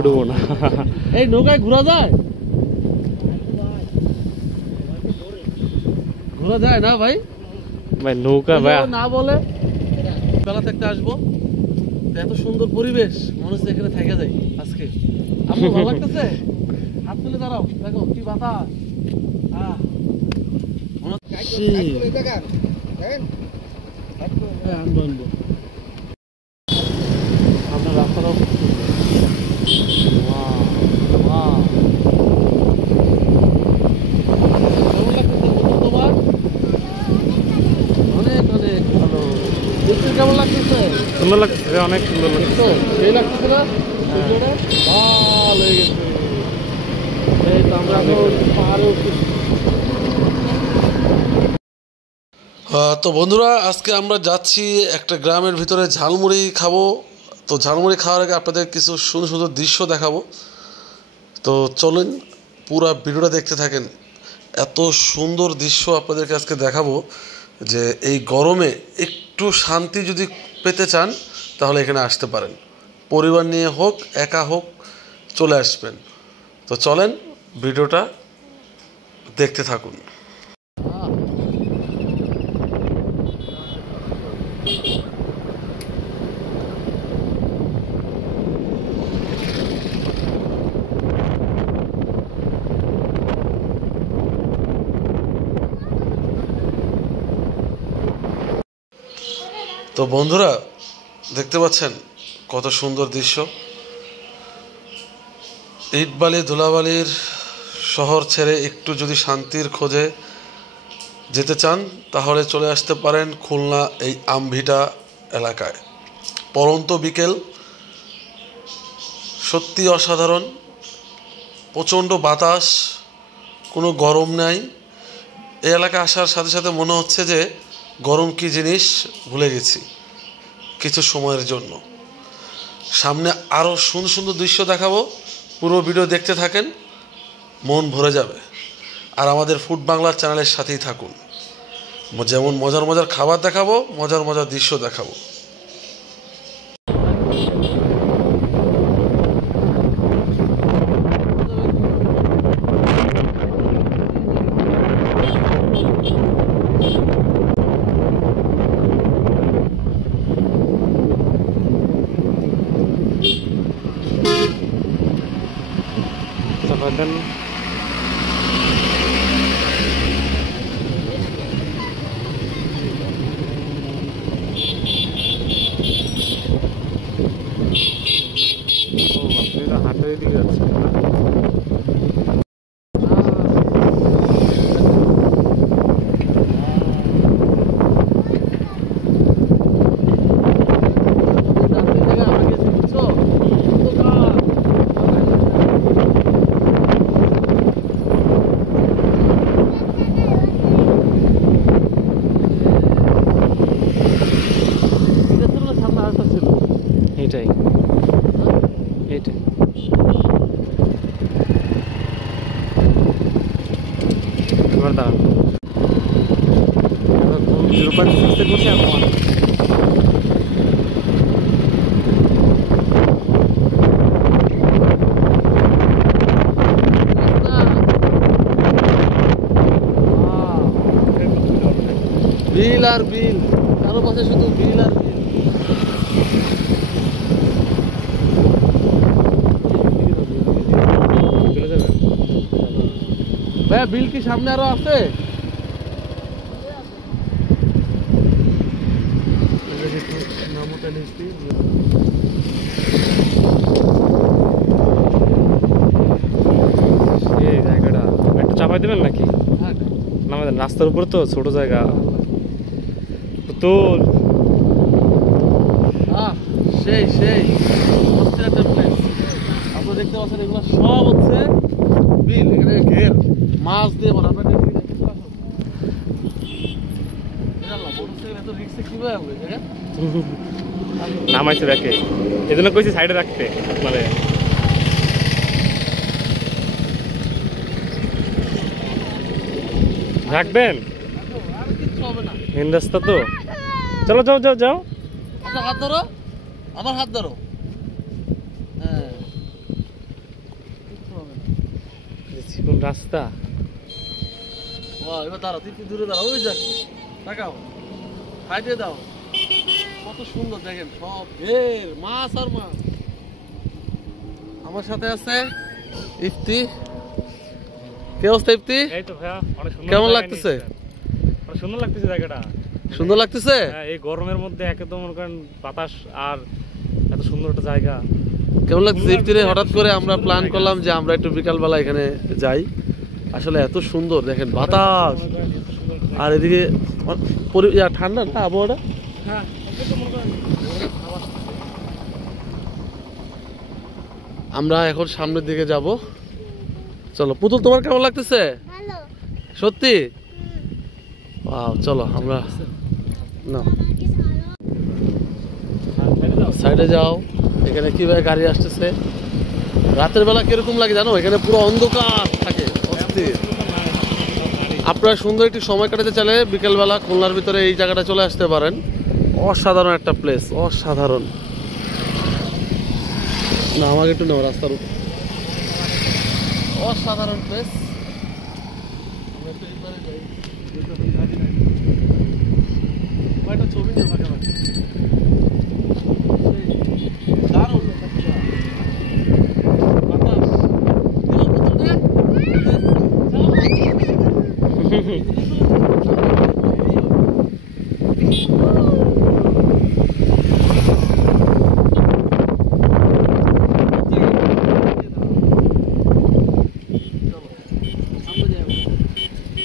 উঠবো না। এই নৌকায় ঘোরা যায়? ঘোরা যায় না ভাই? ভাই নৌকা ভাই না বলে বেলা থাকতে আসবো, এত সুন্দর পরিবেশ, মনে হচ্ছে এখানে থেকে যাই আজকে। আপনার ভালো লাগতেছে? হাত তুলে দাঁড়াও, দেখো কি বাতাস। আপনার রাস্তাটাও অনেক অনেক ভালো। কেমন লাগতেছে? সুন্দর লাগতেছে, অনেক সুন্দর লাগতেছে। সেই লাগতেছে না? ভালো হয়ে গেছে। এই তো আমরা পাহাড়ে উঠতেছি। তো বন্ধুরা, আজকে আমরা যাচ্ছি একটা গ্রামের ভিতরে, ঝালমুড়ি খাবো। তো ঝালমুড়ি খাওয়ার আগে আপনাদের কিছু সুন্দর সুন্দর দৃশ্য দেখাবো। তো চলুন পুরো ভিডিওটা দেখতে থাকেন। এত সুন্দর দৃশ্য আপনাদেরকে আজকে দেখাবো যে এই গরমে একটু শান্তি যদি পেতে চান তাহলে এখানে আসতে পারেন। পরিবার নিয়ে হোক, একা হোক, চলে আসবেন। তো চলেন ভিডিওটা দেখতে থাকুন। তো বন্ধুরা, দেখতে পাচ্ছেন কত সুন্দর দৃশ্য। ইটবালি ধুলাবালির শহর ছেড়ে একটু যদি শান্তির খোঁজে যেতে চান তাহলে চলে আসতে পারেন খুলনা এই আমভিটা এলাকায়। পড়ন্ত বিকেল, সত্যি অসাধারণ। প্রচণ্ড বাতাস, কোনো গরম নাই। এই এলাকায় আসার সাথে সাথে মনে হচ্ছে যে গরম কী জিনিস ভুলে গেছি কিছু সময়ের জন্য। সামনে আরও সুন্দর সুন্দর দৃশ্য দেখাবো, পুরো ভিডিও দেখতে থাকেন, মন ভরে যাবে। আর আমাদের ফুড বাংলা চ্যানেলের সাথেই থাকুন। যেমন মজার মজার খাবার দেখাবো, মজার মজার দৃশ্য দেখাবো। হাটের দিকে যাচ্ছে। এটাই এটাই এবার দাঁড়ান, করছে এখন বিল আর বিল, কারো পাশে শুধু বিল আর বিল। ভাইয়া বিল কি সামনে আরো আছে? জায়গাটা একটু চাপাই দেবেন নাকি? নামা দেন, রাস্তার উপরে তো ছোট জায়গা তো। সেই সেই একটা প্লেস আপনারা দেখতে পাচ্ছেন, এগুলো সব হচ্ছে বিল। এখানে ঘের মাছ দিয়ে বলা। নামাইছে ব্যাকে, এই জন্য কইছি সাইডে রাখতে। মানে রাখবেন, মেন রাস্তা তো। চলো যাও যাও যাও, হাত ধরো, আমার হাত ধরো। হ্যাঁ নতুন রাস্তা। এবার দাঁড়াও, তুই দূরে দাঁড়াও, ওই যাক তাকাও, খাই দিয়ে দাও। কত সুন্দর দেখেন, সব ঘের মাছ আর মাছ। আমার সাথে আছে ইফতি। কে অবস্থা ইফতি? এই তো ভাইয়া, অনেক সুন্দর। কেমন লাগতেছে? অনেক সুন্দর লাগতেছে জায়গাটা। সুন্দর লাগতেছে? হ্যাঁ, এই গরমের মধ্যে একদম মনে করেন বাতাস আর এত সুন্দর একটা জায়গা। কেমন লাগতেছে ইফতিরে? হঠাৎ করে আমরা প্ল্যান করলাম যে আমরা একটু বিকালবেলা এখানে যাই। আসলে এত সুন্দর দেখেন বাতাস, আর এদিকে ঠান্ডা না আবহাওয়াটা। হ্যাঁ, মনে করেন আমরা এখন সামনের দিকে যাব। চলো পুতুল, তোমার কেমন লাগতেছে? সত্যি? ওয়াও, চলো আমরা না সাইডে যাও। এখানে কিভাবে গাড়ি আসতেছে, রাতের বেলা কিরকম লাগে জানো? এখানে পুরো অন্ধকার থাকে, অস্থির। আপনারা সুন্দর একটি সময় কাটাতে চাইলে বিকেলবেলা খুলনার ভিতরে এই জায়গাটা চলে আসতে পারেন। অসাধারণ একটা প্লেস, অসাধারণ। না আমাকে একটু নেও রাস্তার উপর, অসাধারণ প্লেস। ছবি নিয়ে ভাগে ভাগে দারুণ বাতাস।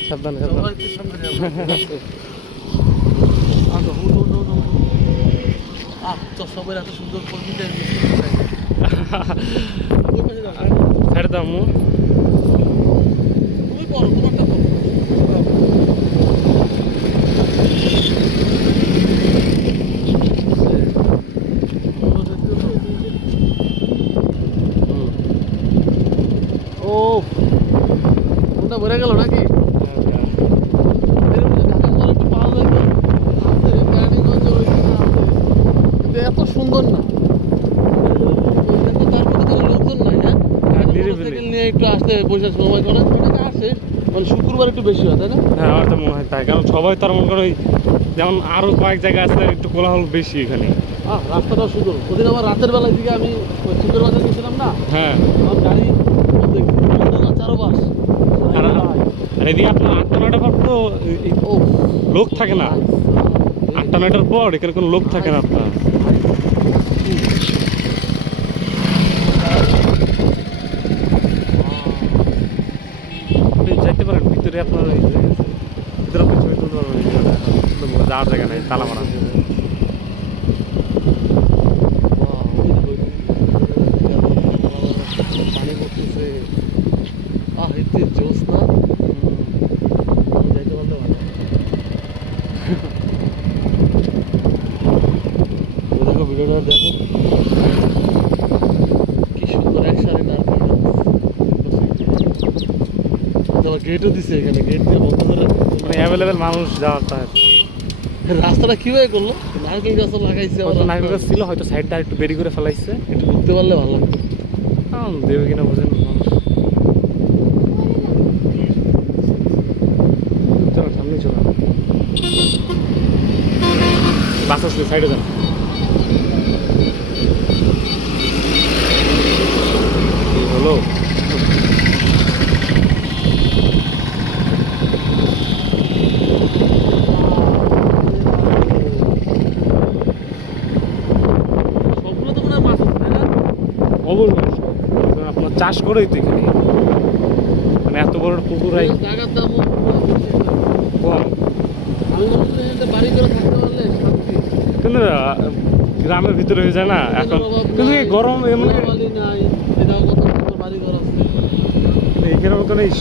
সাবধানে সবাই এত সুন্দর ছেড়ে দাও। তুমি বলো, তোমারটা বলো। ও কোনটা ভরে গেল নাকি? এত সুন্দর না, তারপরে লোকজন নাই। হ্যাঁ, নিয়ে একটু আসতে বসে সময় করে আসে, মানে শুক্রবার একটু বেশি হয়, তাই না? হ্যাঁ, আমার তো মনে হয় তাই, কারণ সবাই তার মনে করো যেমন আরো কয়েক জায়গা আছে একটু কোলাহল বেশি এখানে। রাস্তাটাও সুন্দর। ওদিন আমার রাতের বেলার দিকে আমি চিকের বাজার গেছিলাম না, হ্যাঁ, আমার গাড়ি চারো বাস। আর এদিকে আপনার 8টা-9টা পর তো লোক থাকে না। 8টা-9টার পর এখানে কোনো লোক থাকে না আপনার। যাইতে পারেন ভিতরে, আপনার ভিতরে আপনি ছবি তুলতে পারবেন। যাওয়ার জায়গা নেই, তালা মারা। পানি পড়তেছে, এতে জোস না, যাইতে পারলে ভালো। দেখো ভিডিওটা দেখো, কি সুন্দর একসাথে নারকেল গাছ। গেটও দিছে এখানে, গেট দিয়ে বন্ধ করে মানে অ্যাভেলেবেল মানুষ যাওয়ার। রাস্তাটা কিভাবে করলো? নারকেল গাছ লাগাইছে, নারকেল গাছ ছিল, হয়তো সাইডটা একটু বেরি করে ফেলাইছে। একটু ঘুরতে পারলে ভালো লাগতো। দেবে কিনা বোঝেন মানুষ। চলো সামনে চলো, বাস আসলে সাইডে যান। হলো আপনার চাষ করেই তো এখানে, মানে এত বড় পুকুর। জায়গার দাম কিন্তু গ্রামের ভিতরে হয়ে যায় না এখন, কিন্তু এই গরম এমনি এখানে মতন এই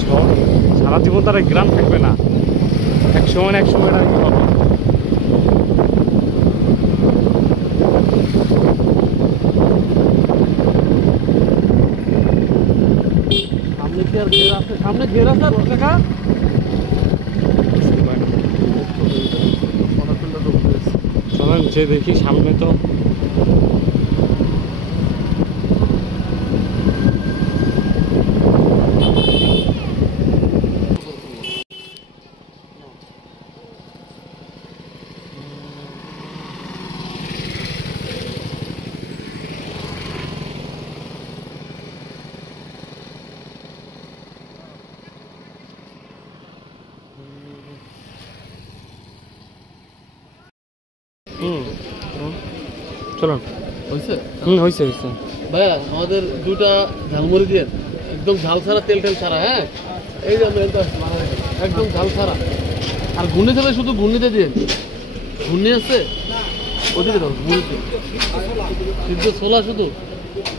সারা জীবন তার গ্রাম থাকবে না, এক সময় না এক সময় এটা কি হবে। সামনে ঘের আছে দেখা চলেন যে দেখি সামনে। তো চলুন। হয়েছে হয়েছে হয়েছে। ভাইয়া আমাদের দুটা ঝালমুড়ি দিয়ে একদম ঝাল ছাড়া তেল টেল ছাড়া। হ্যাঁ এই যে আমরা এটা একদম ঝাল ছাড়া। আর ঘুর্নি থাকলে শুধু ঘুর্নিতে দিয়ে ঘুর্নি আছে ওদিকে দাও মুড়িতে সিদ্ধ ছোলা শুধু।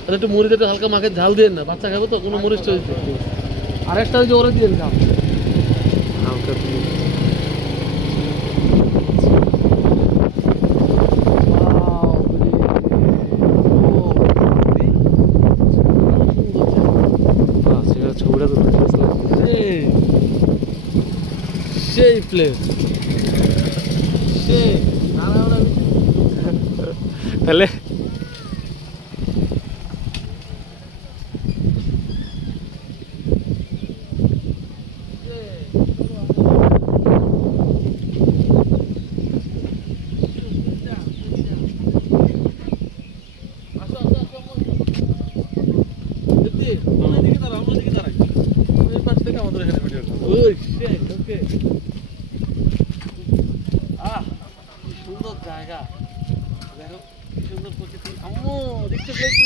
আর একটু মুড়িতে একটু হালকা মাখে ঝাল দিয়ে না, বাচ্চা খাবে তো কোনো মরিচ টরিচ দিয়ে। আর একটা ওই যে ওরা দিয়ে ঝাল হালকা দিয়ে। ছবিটা তো সেই প্লেস সেই তাহলে সুন্দর জায়গা দেখো, কি সুন্দর প্রকৃতি। আম্মু দেখতে পেয়েছি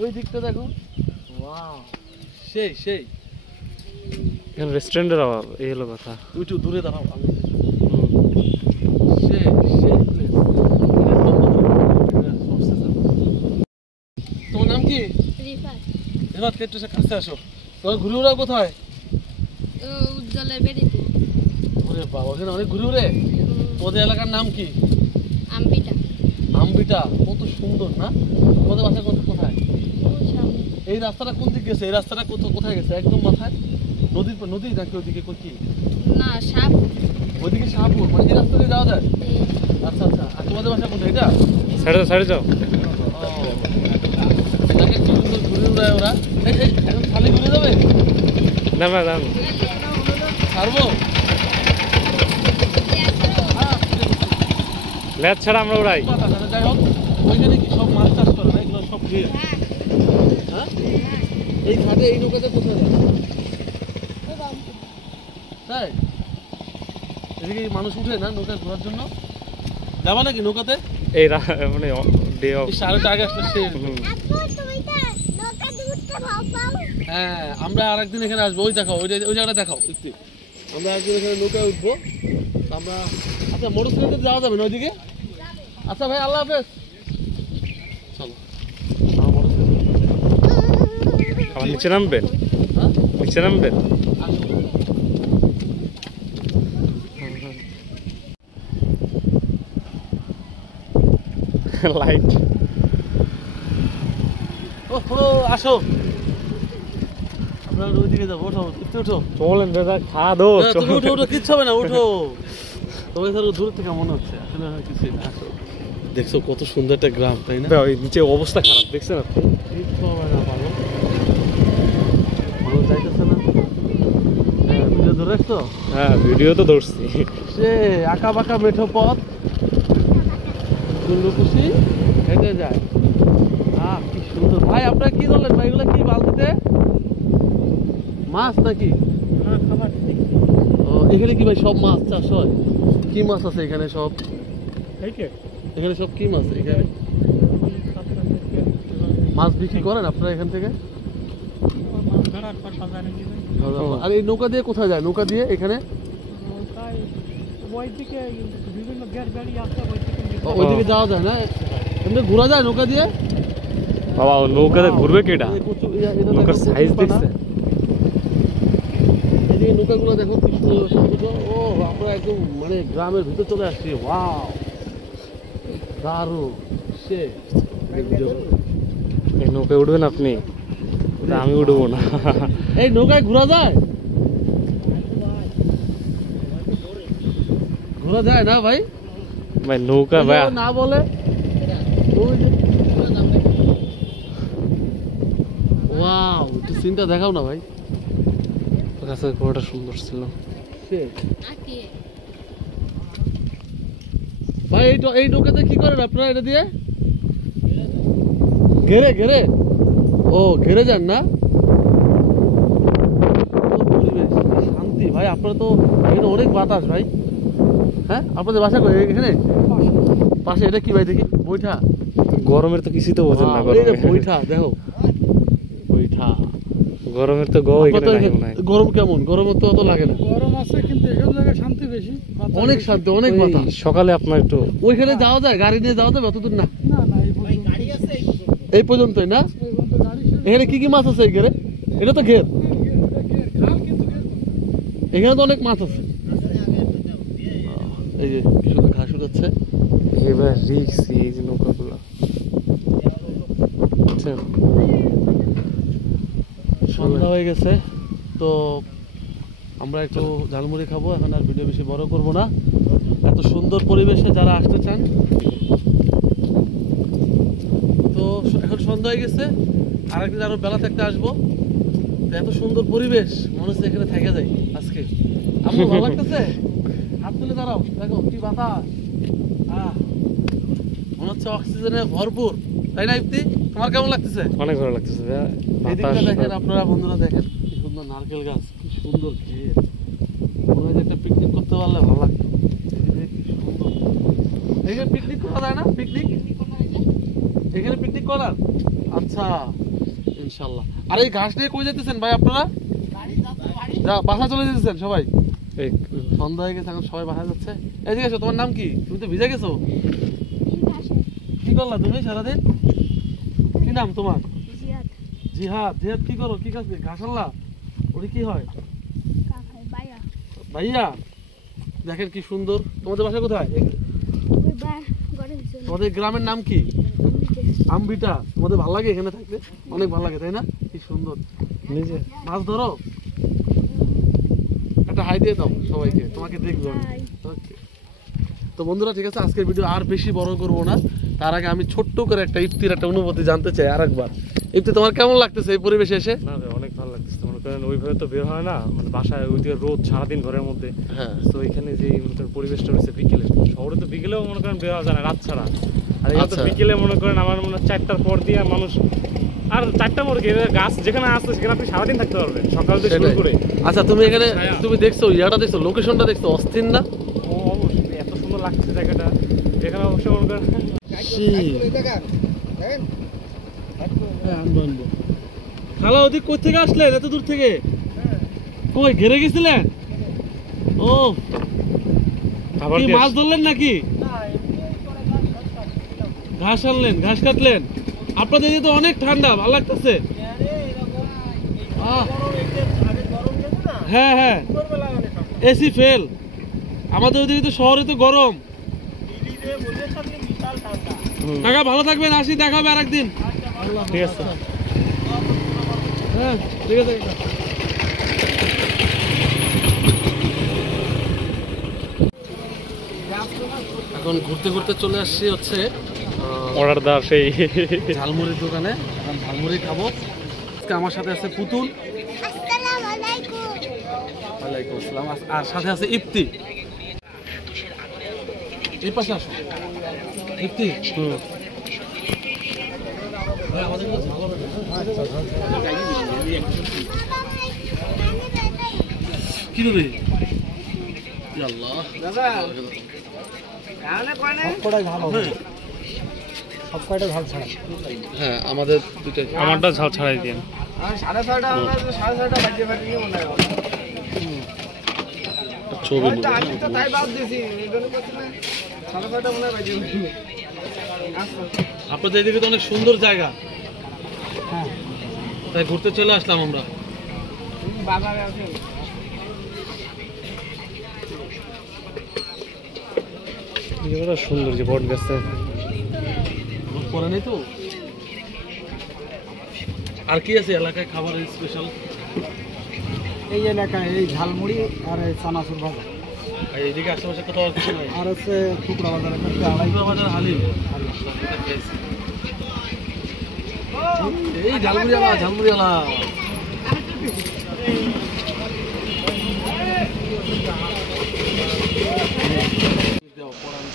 ওই দিকটা দেখো, ওয়াও সেই সেই। এখানে রেস্টুরেন্টের অভাব, এই হলো কথা। তুই একটু দূরে দাঁড়াও, আমি সেই সেই প্লেস। তোমার নাম কি? রিফাত। একটু কাছে আসো। তোমার ঘুরে ওরা কোথায়? উজ্জ্বলের বেরিতে। ওরে বাবা, ওখানে অনেক ঘুরে ওরে। তোমাদের এলাকার নাম কি? আমবিটা। আমবিটা, কত সুন্দর না? তোমাদের বাসা কোথায়? এই রাস্তাটা কোন দিক গেছে? এই রাস্তাটা কোথায় গেছে? একদম মাথায় নদীর নদী নাকি ওইদিকে কি? না, সাপ। ওইদিকে সাপুর, মানে এই রাস্তা দিয়ে যাওয়া যায়? আচ্ছা আচ্ছা। আর তোমাদের বাসা কোথায়? এটা সাইডে যাও। এটাকে কি সুন্দর ঘুরে উড়ায় ওরা। এই এখন খালি ঘুরে যাবে? না না না, ছাড়বো? ল্যাচ ছাড়া আমরা উড়াই। যাই হোক, ওইখানে কি সব মাছ চাষ করে না? এগুলো সব ঘিরে। হ্যাঁ, এই ঘাটে এই নৌকাতে কোথায় যায়? তাই এদিকে মানুষ উঠে না নৌকায় ঘোরার জন্য? যাবা নাকি নৌকাতে? এই মানে ডে অফ। সাড়ে আগে আসলে হ্যাঁ, আমরা আর একদিন এখানে আসবো। ওই দেখাও, ওই জায়গাটা দেখাও একটু। আমরা একদিন এখানে নৌকায় উঠবো আমরা। আচ্ছা, মোটরসাইকেলে যাওয়া যাবে না ওইদিকে? আচ্ছা ভাই, আল্লাহ হাফেজ। চলো আমার নিচে নামবেন? হ্যাঁ, নিচে নামবেন? লাইট। ওহো, আসো। আমরা ওইদিকে যাবো। ওঠো, একটু ওঠো। চলেন দাদা, খাওয়া দো। তুমি উঠো উঠো, কিচ্ছু হবে না, উঠো। তোমাকে ধরো দূর থেকে মনে হচ্ছে, আসলে কিছুই না। আসো, দেখছো কত সুন্দর একটা গ্রাম, তাই না? ওই নিচে অবস্থা খারাপ, দেখছেন আপনি? কিচ্ছু হবে না, পাবো। মানুষ যাইতেছে না। হ্যাঁ, ভিডিও ধরে রাখছো? হ্যাঁ, ভিডিও তো ধরছি। সে আঁকা বাঁকা মেঠো পথ, খুশি হেঁটে যায়। কি সুন্দর। ভাই আপনারা কি ধরলেন ভাই? এগুলো কি বালতিতে? মাছ নাকি? ও, এখানে কি ভাই সব মাছ চাষ হয়? কি মাছ আছে এখানে? সব এখানে সব কি মাছ? এখানে মাছ বিক্রি করেন আপনারা এখান থেকে? আর এই নৌকা দিয়ে কোথায় যায়? নৌকা দিয়ে এখানে ওইদিকে যাওয়া যায় না? এমনি ঘোরা যায় নৌকা দিয়ে? বাবা, নৌকাতে ঘুরবে কেটা? নৌকার সাইজ দেখছে? এদিকে নৌকাগুলো দেখো কি সুন্দর। ও, আমরা একদম মানে গ্রামের ভিতর চলে আসছি। ওয়াও, দারুণ। সে এই নৌকায় উঠবেন আপনি? আমি উঠবো না। এই নৌকায় ঘোরা যায়? ঘোরা যায় না ভাই? ভাই নৌকা ভাই না বলে। ওয়াও, একটু সিনটা দেখাও না ভাই। কাছে পুরোটা সুন্দর ছিল। ভাই এই নৌকাতে কি করেন আপনারা? এটা দিয়ে ঘেরে ঘেরে? ও, ঘেরে যান না? পরিবেশ শান্তি ভাই। আপনারা তো এখানে অনেক বাতাস ভাই। হ্যাঁ, আপনাদের বাসা কই? এখানে পাশে এটা কি ভাই দেখি? বৈঠা। গরমের তো কিছুই তো বোঝেন না। এই যে গরমে বৈঠা দেখো, বৈঠা। গরমের তো এখানে নাই মনে হয়। গরম কেমন? গরম তো অত লাগে না। গরম আছে কিন্তু এসব জায়গায় শান্তি বেশি, বাতাস অনেক বেশি। শান্তি, অনেক ওই বাতাস। সকালে আপনার একটু ওইখানে যাওয়া যায়, গাড়ি নিয়ে যাওয়া যাবে? অতদূর না, না না এই পর্যন্ত এই পর্যন্তই না? এই পর্যন্ত গাড়ি শেষ। এখানে কি কি মাছ আছে এই ঘেরে? এটা তো ঘের, খাল কিন্তু ঘের করতে। এখানে তো অনেক মাছ আছে। এই যে কি সুন্দর ঘাস উঠাচ্ছে। এবার রিক্স এই যে নৌকাগুলো বুঝছেন? সন্ধ্যা হয়ে গেছে, তো আমরা একটু ঝালমুড়ি খাবো। এখন আর ভিডিও বেশি বড় করব না। এত সুন্দর পরিবেশে যারা আসতে চান, তো এখন সন্ধ্যা হয়ে গেছে, আরেকদিন আরো বেলা থাকতে আসবো। তো এত সুন্দর পরিবেশ, মনে হচ্ছে এখানে থেকে যাই আজকে। আমার ভালো লাগতেছে। হাত তুলে দাঁড়াও, দেখো কি বাতাস। মনে হচ্ছে অক্সিজেনে ভরপুর, তাই না ইফতি? তোমার কেমন লাগতেছে? অনেক ভালো লাগতেছে। এদিকটা দেখেন আপনারা, বন্ধুরা দেখেন কি সুন্দর নারকেল গাছ, কি সুন্দর ক্ষেত। মনে হয় যে একটা পিকনিক করতে পারলে ভালো লাগতো। এদিকে কি সুন্দর। এখানে পিকনিক করা যায় না? পিকনিক এখানে পিকনিক করার? আচ্ছা, ইনশাল্লাহ। আর এই ঘাস নিয়ে কই যেতেছেন ভাই আপনারা? বাসা চলে যেতেছেন সবাই? সন্ধ্যা হয়ে গেছে, এখন সবাই বাসা যাচ্ছে। এদিকে এসো, তোমার নাম কি? তুমি তো ভিজে গেছো। কি করলা তুমি সারাদিন? কি নাম তোমার? জিহাদ। জিহাদ কি করো? কি কাজ? ঘাস আনলা? ওটা কি হয়? ভাইয়া দেখেন কি সুন্দর। তোমাদের বাসা কোথায়? তোমাদের গ্রামের নাম কি? আমবিটা। তোমাদের ভালো লাগে এখানে থাকতে? অনেক ভালো লাগে তাই না? কি সুন্দর। নিজে মাছ ধরো? একটা হাই দিয়ে দাও সবাইকে, তোমাকে দেখবো আমি। Okay. তো বন্ধুরা ঠিক আছে, আজকের ভিডিও আর বেশি বড় করবো না। তার আগে আমি ছোট্ট করে একটা ইফতির একটা অনুভূতি জানতে চাই আরেকবার। ইফতি, তোমার কেমন লাগতেছে এই পরিবেশে এসে? না ভাই, অনেক ভালো লাগতেছে। মনে করেন ওইভাবে তো বের হয় না, মানে বাসায় ওইদিকে রোদ সারাদিন ঘরের মধ্যে। হ্যাঁ, তো এখানে যে মনে করেন পরিবেশটা রয়েছে বিকেলে, শহরে তো বিকেলেও মনে করেন বের হওয়া যায় না রাত ছাড়া। আর এখানে তো আচ্ছা। বিকেলে মনে করেন আমার মনে হয় 4টার পর দিয়ে মানুষ, আর 4টা পর কি গাছ যেখানে আসছে সেখানে আপনি সারাদিন থাকতে পারবেন, সকাল থেকে শুরু সেটাই। করে। আচ্ছা, তুমি এখানে তুমি দেখছো ইয়াটা দেখছো, লোকেশনটা দেখছো, অস্থির না? ও অবশ্যই এত সুন্দর লাগছে জায়গাটা। এখানে অবশ্যই মনে করেন খালা ওদিক কই থেকে আসলেন এত দূর থেকে? কই ঘেরে গেছিলেন? ও, খাবার কি দিয়ে মাছ ধরলেন নাকি? ঘাস আনলেন, ঘাস কাটলেন? আপনাদের এদিকে তো অনেক ঠান্ডা, ভালো লাগতেছে। হ্যাঁ হ্যাঁ, এসি ফেল। আমাদের ওদিকে তো শহরে তো গরম। কাকা ভালো থাকবেন, আসি, দেখাবে আরেকদিন। ঠিক আছে। হ্যাঁ ঠিক আছে। এখন ঘুরতে ঘুরতে চলে আসছি হচ্ছে অর্ডার দেওয়ার সেই ঝালমুড়ির দোকানে। এখন ঝালমুড়ি খাবো। আজকে আমার সাথে আছে পুতুল, ওয়ালাইকুম আসসালাম, আর সাথে আছে ইফতি। এই পাশে আসো ইফতি। আমাদের কিন্তু ঝাল হবে না। কি দেবে? আল্লাহ দাদা, সব কয়টা ঝাল ছাড়া। হ্যাঁ আমাদের দুটো। আমারটা ঝাল ছাড়াই দিন। 6:30 আমরা 6:30 বাজিয়ে বাজিয়ে মনে হয়। ছবি নেব। আমি তো তাই বাদ দিছি, এই জন্য বলছিলাম 6:30 মনে হয় বাজিয়ে বাজিয়ে। আপনাদের এদিকে তো অনেক সুন্দর জায়গা, হ্যাঁ তাই ঘুরতে চলে আসলাম আমরা। বাজারে আছে। জায়গাটা সুন্দর, যে বট গাছে পরে নেই তো। আর কি আছে এলাকায় খাবারের স্পেশাল? এই এলাকায় এই ঝালমুড়ি আর এই চানাচুর ভাজা, আর এইদিকে আশেপাশে কোথাও কিছু নাই? আর হচ্ছে টুকরা বাজারে বাজার হালিম। এই ঝালমুড়িওয়ালা, ঝালমুড়িওয়ালা।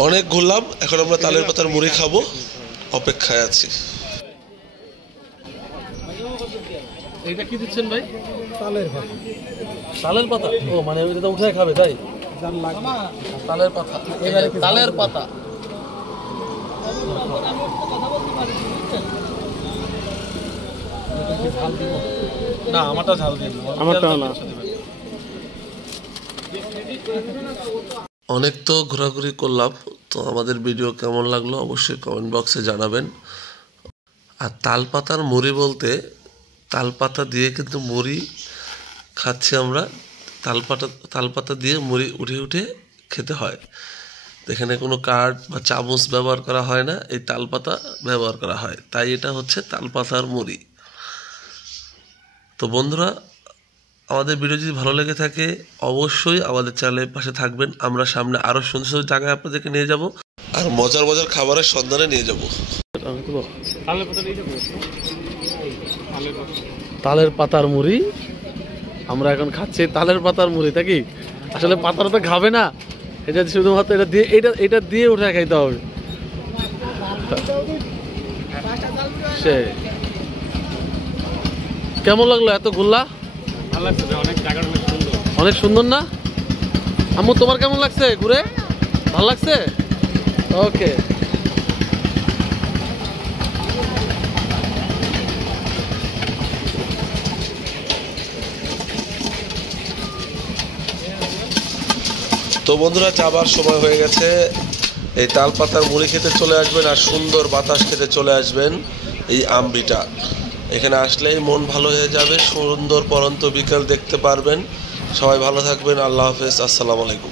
অনেক ঘুরলাম, এখন আমরা তালের পাতার মুড়ি খাবো, অপেক্ষায় আছি। এইটা কি দিচ্ছেন ভাই? তালের ভাজা। তালের পাতা? ও মানে এটা উঠে খাবে তাই? যার লাগবে তালের পাতা, তালের পাতা। নাকি ঝাল দিব? না আমারটা ঝাল দিন, আমারটাও না। অনেক তো ঘোরাঘুরি করলাম, তো আমাদের ভিডিও কেমন লাগলো অবশ্যই কমেন্ট বক্সে জানাবেন। আর তালপাতার মুড়ি বলতে তালপাতা দিয়ে কিন্তু মুড়ি খাচ্ছি আমরা, তালপাতা দিয়ে মুড়ি উঠে উঠে খেতে হয়। এখানে কোনো কাঠ বা চামচ ব্যবহার করা হয় না, এই তালপাতা ব্যবহার করা হয়, তাই এটা হচ্ছে তালপাতার মুড়ি। তো বন্ধুরা, আমাদের ভিডিও যদি ভালো লেগে থাকে অবশ্যই আমাদের চ্যানেলের পাশে থাকবেন। আমরা সামনে আরও সুন্দর সুন্দর জায়গায় আপনাদেরকে নিয়ে যাব আর মজার মজার খাবারের সন্ধানে নিয়ে যাব। তালের পাতা নিয়ে যাবো। তালের পাতার মুড়ি আমরা এখন খাচ্ছি, তালের পাতার মুড়ি, তা কি আসলে পাতাটা তো খাবে না, এটা শুধুমাত্র এটা দিয়ে উঠে খাইতে হবে। সে কেমন লাগলো এত গোল্লা? ভালো লাগছে, অনেক জায়গাটা অনেক সুন্দর। অনেক সুন্দর না আম্মু? তোমার কেমন লাগছে ঘুরে? ভালো লাগছে? ওকে। তো বন্ধুরা, যাবার সময় হয়ে গেছে। এই তালপাতার মুড়ি খেতে চলে আসবেন আর সুন্দর বাতাস খেতে চলে আসবেন এই আমবিটা। এখানে আসলেই মন ভালো হয়ে যাবে, সুন্দর পরন্ত বিকেল দেখতে পারবেন। সবাই ভালো থাকবেন, আল্লাহ হাফেজ, আসসালামু আলাইকুম।